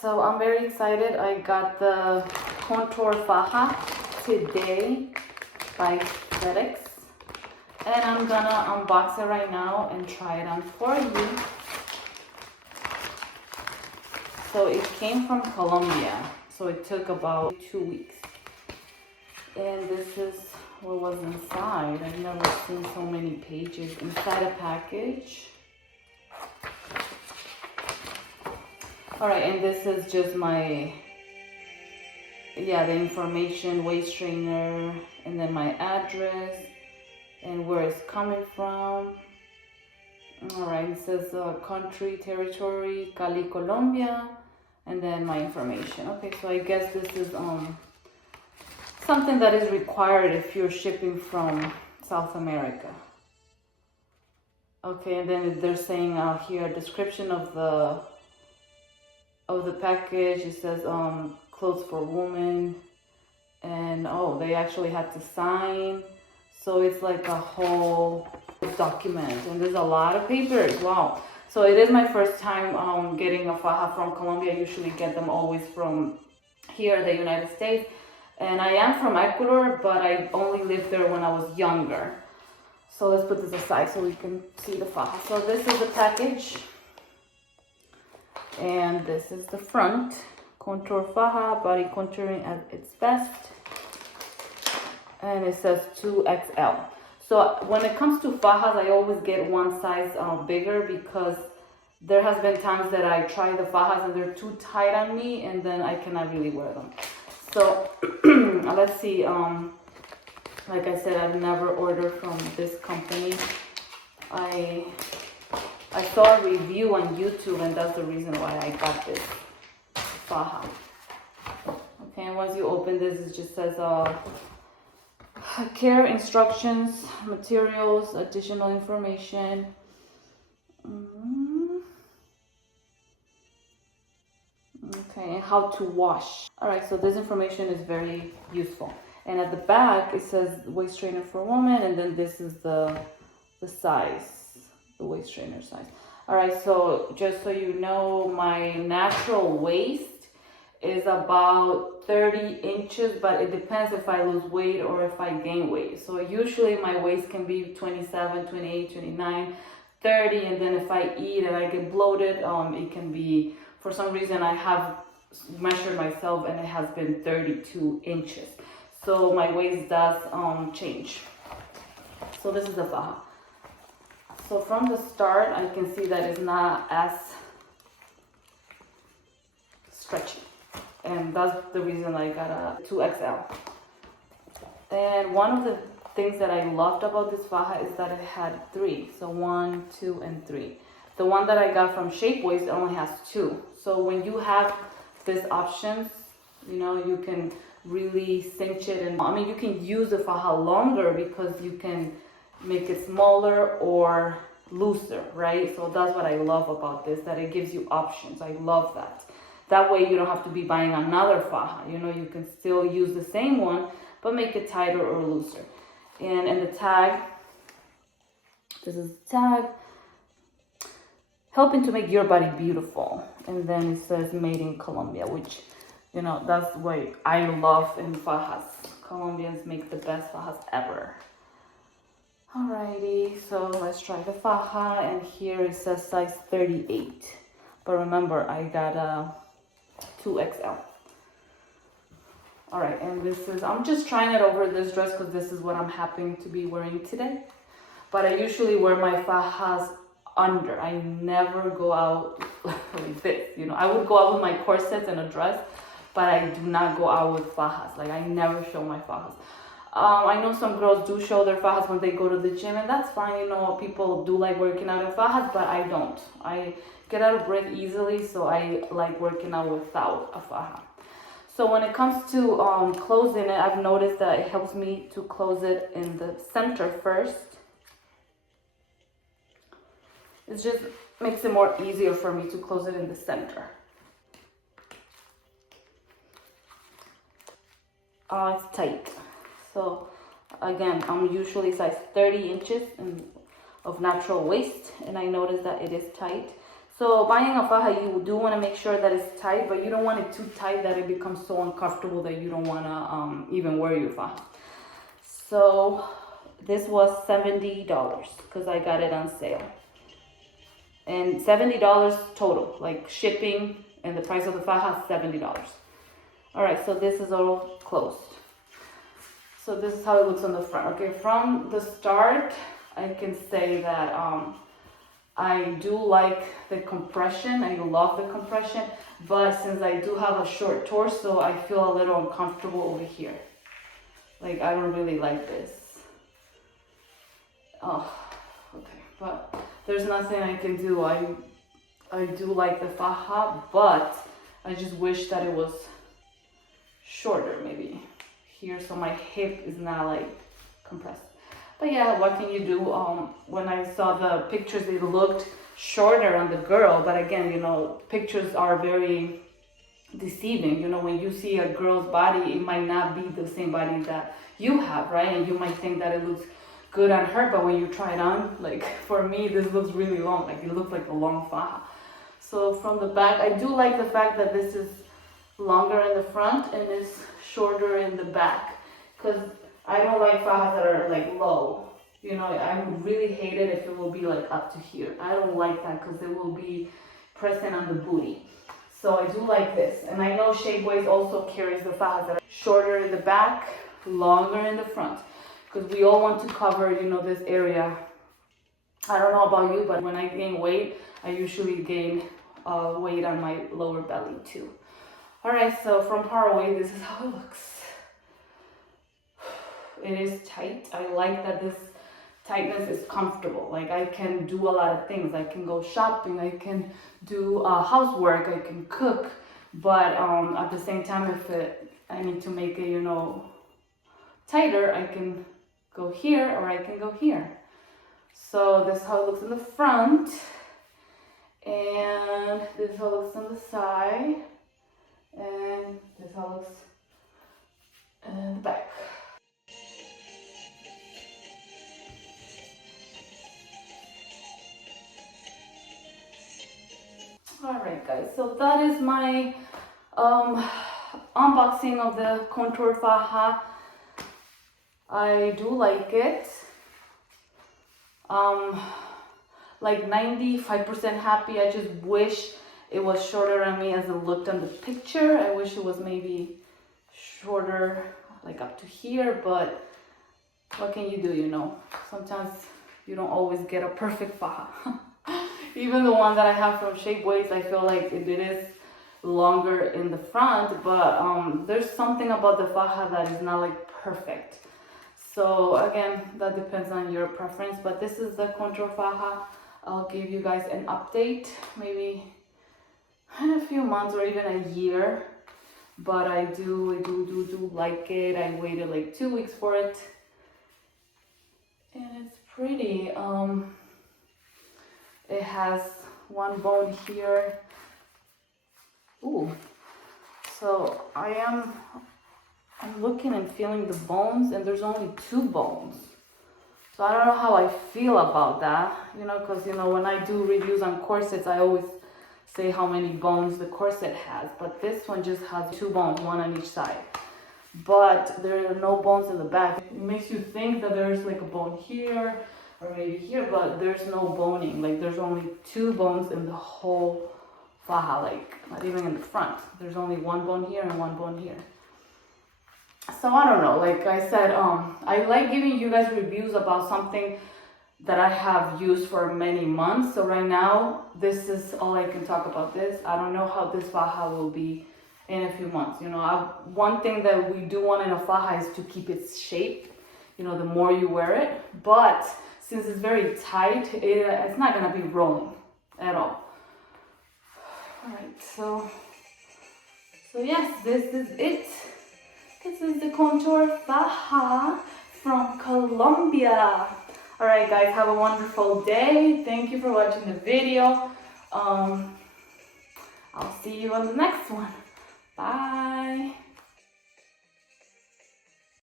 So I'm very excited. I got the contour faja today by FedEx. And I'm gonna unbox it right now and try it on for you. So it came from Colombia. So it took about 2 weeks. And this is what was inside. I've never seen so many pages inside a package. Alright, and this is just my, the information, waist trainer, and then my address, and where it's coming from. Alright, it says country, territory, Cali, Colombia, and then my information. Okay, so I guess this is something that is required if you're shipping from South America. Okay, and then they're saying here a description of the package. It says clothes for women, and they actually had to sign, so it's like a whole document, and there's a lot of papers. Wow. So it is my first time getting a faja from Colombia. I usually get them always from here, the United States, and I am from Ecuador, but I only lived there when I was younger. So let's put this aside so we can see the faja. So this is the package. And this is the front. Contour faja, body contouring at its best. And it says 2XL. So when it comes to fajas, I always get one size bigger, because there has been times that I try the fajas and they're too tight on me, and then I cannot really wear them. So let's see. Like I said, I've never ordered from this company. I saw a review on YouTube, and that's the reason why I got this faja. Okay, and once you open this, it just says care instructions, materials, additional information. Okay, and how to wash. All right, so this information is very useful. And at the back, it says waist trainer for women, and then this is the size, the waist trainer size. All right, so just so you know, my natural waist is about 30 inches, but it depends if I lose weight or if I gain weight. So usually my waist can be 27, 28, 29, 30, and then if I eat and I get bloated, it can be, for some reason I have measured myself and it has been 32 inches. So my waist does change. So this is the faja. So from the start, I can see that it's not as stretchy. And that's the reason I got a 2XL. And one of the things that I loved about this faja is that it had 3. So 1, 2, and 3. The one that I got from Shapeways only has 2. So when you have these options, you can really cinch it. And I mean, you can use the faja longer because you can make it smaller or looser, right? So that's what I love about this, that it gives you options. I love that. That way you don't have to be buying another faja. You can still use the same one, but make it tighter or looser. And in the tag, this is the tag, helping to make your body beautiful. And then it says made in Colombia, which, that's what I love in fajas. Colombians make the best fajas ever. Alrighty, so let's try the faja, and here it says size 38. But remember, I got a 2XL. Alright, and I'm just trying it over this dress because this is what I'm happening to be wearing today. But I usually wear my fajas under. I never go out like this, I would go out with my corsets and a dress, but I do not go out with fajas. Like, I never show my fajas. I know some girls do show their fajas when they go to the gym, and that's fine. People do like working out in fajas, but I don't. I get out of breath easily, so I like working out without a faja. So when it comes to closing it, I've noticed that it helps me to close it in the center first. It just makes it more easier for me to close it in the center. It's tight. So again, I'm usually size 30 inches of natural waist, and I noticed that it is tight. So buying a faja, you do want to make sure that it's tight, but you don't want it too tight that it becomes so uncomfortable that you don't want to even wear your faja. So this was $70 because I got it on sale. And $70 total, like shipping and the price of the faja, $70. All right, so this is all closed. So this is how it looks on the front. Okay, from the start, I can say that I do like the compression. I love the compression, but since I do have a short torso, I feel a little uncomfortable over here. Like, I don't really like this. Oh, okay, but there's nothing I can do. I do like the faja, but I just wish that it was shorter, maybe here, so my hip is not like compressed. But yeah, what can you do? When I saw the pictures, it looked shorter on the girl, but again, you know, pictures are very deceiving. You know, when you see a girl's body, it might not be the same body that you have, right? And you might think that it looks good on her, but when you try it on, like for me, this looks really long. Like it looks like a long faja. So from the back, I do like the fact that this is longer in the front and is shorter in the back, because I don't like fajas that are like low. You know, I would really hate it if it will be like up to here. I don't like that because it will be pressing on the booty. So I do like this. And I know Shapeways also carries the fajas that are shorter in the back, longer in the front, because we all want to cover, you know, this area. I don't know about you, but when I gain weight, I usually gain weight on my lower belly too. All right, so from far away, this is how it looks. It is tight. I like that this tightness is comfortable. Like I can do a lot of things. I can go shopping, I can do housework, I can cook, but at the same time, if I need to make it, you know, tighter, I can go here or I can go here. So this is how it looks in the front, and this is how it looks on the side, and this is how it looks in the back. Alright guys, so that is my unboxing of the contour faja. I do like it. Like 95% happy. I just wish it was shorter on me as it looked on the picture. I wish it was maybe shorter, like up to here, but what can you do, you know? Sometimes you don't always get a perfect faja. Even the one that I have from Shapeways, I feel like it is longer in the front, but there's something about the faja that is not like perfect. So again, that depends on your preference, but this is the contour faja. I'll give you guys an update, maybe in a few months or even a year, but I do like it. I waited like 2 weeks for it, and it's pretty. It has one bone here. Ooh, so I'm looking and feeling the bones, and there's only 2 bones. So I don't know how I feel about that, you know, because, you know, when I do reviews on corsets, I always say how many bones the corset has, but this one just has 2 bones, one on each side. But there are no bones in the back. It makes you think that there's like a bone here, or maybe here, but there's no boning. Like there's only 2 bones in the whole faja, like not even in the front. There's only 1 bone here and 1 bone here. So I don't know, like I said, I like giving you guys reviews about something that I have used for many months. So right now, this is all I can talk about this. I don't know how this faja will be in a few months. You know, one thing that we do want in a faja is to keep its shape, you know, the more you wear it. But since it's very tight, it's not gonna be rolling at all. All right, so yes, this is it. This is the contour faja from Colombia. All right, guys, have a wonderful day. Thank you for watching the video. I'll see you on the next one. Bye.